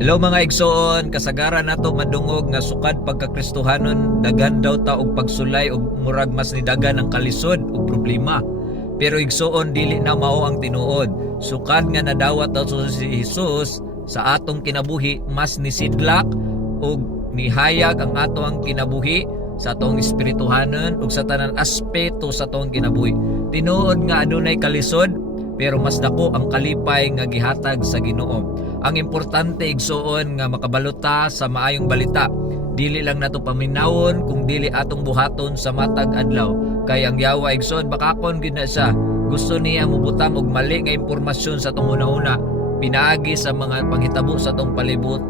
Hello mga igsoon, kasagaran nato madungog nga sukad pagkakristohanon dagan daw ta og pagsulay og murag mas ni dagan ang kalisod ug problema. Pero igsoon dili na mao ang tinuod. Sukad nga nadawat daw si Jesus sa atong kinabuhi mas nisidlak ug nihayag ang ato ang kinabuhi sa atong espirituhanon ug sa tanan aspeto sa atong kinabuhi. Tinuod nga adunay kalisod pero mas dako ang kalipay nga gihatag sa Ginoo. Ang importante igsuon nga makabalota sa maayong balita. Dili lang nato paminawon kung dili atong buhaton sa matag adlaw. Kay ang yawa igsoon bakakon gid na siya. Gusto niya mubutang og mali nga impormasyon sa atong una-una pinaagi sa mga panghitabo sa atong palibot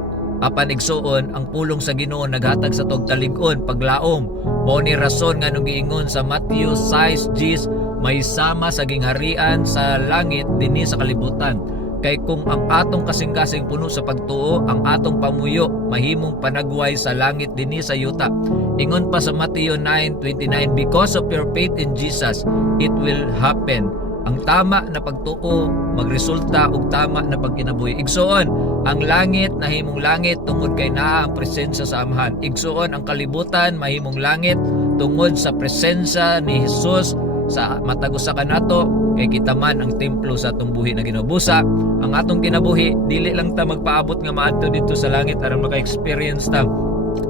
apan igsuon ang pulong sa Ginoo naghatag sa tog talig-on paglaom mao ni rason nga nung giingon sa Matthew 6:10 may sama sa gingharian sa langit dinhi sa kalibutan kay kung ang atong kasing-kasing puno sa pagtuo ang atong pamuyo mahimong panagway sa langit dinhi sa yuta. Ingon pa sa Matthew 9:29 because of your faith in Jesus it will happen. Ang tama na pagtuo magresulta og tama na pagkinabuhi. Igsuon ang langit nahimong langit tungod kay naa ang presensya sa amhan. Igsuon ang kalibutan mahimong langit tungod sa presensya ni Jesus sa matag usa ka nato kay kita man ang templo sa atong buhi na ginubusa ang atong kinabuhi dili lang ta magpaabot nga maadto dito sa langit aron maka-experience ta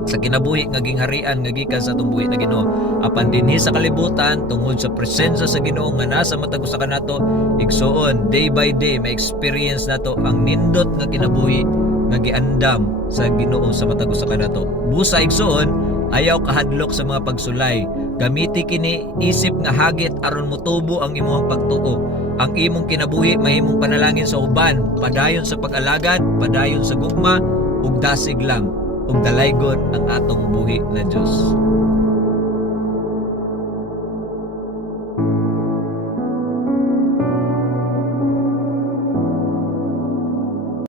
sa kinabuhi nga gingharian nga gikan sa atong buhi na Ginoo. Apan dinhi sa kalibutan tungod sa presensya sa Ginoo nga nasa matag usa ka nato igsuon day by day may experience nato ang nindot nga kinabuhi nga giandam sa Ginoo sa matag usa ka nato busa igsuon ayaw kahadlok sa mga pagsulay gamiti kini isip nga hagit aron motubo ang imong pagtuo. Ang imong kinabuhi mahimong panalangin sa uban padayon sa pag-alagad padayon sa gugma ug dasig lang ug dalaygon ang atong buhi na Dios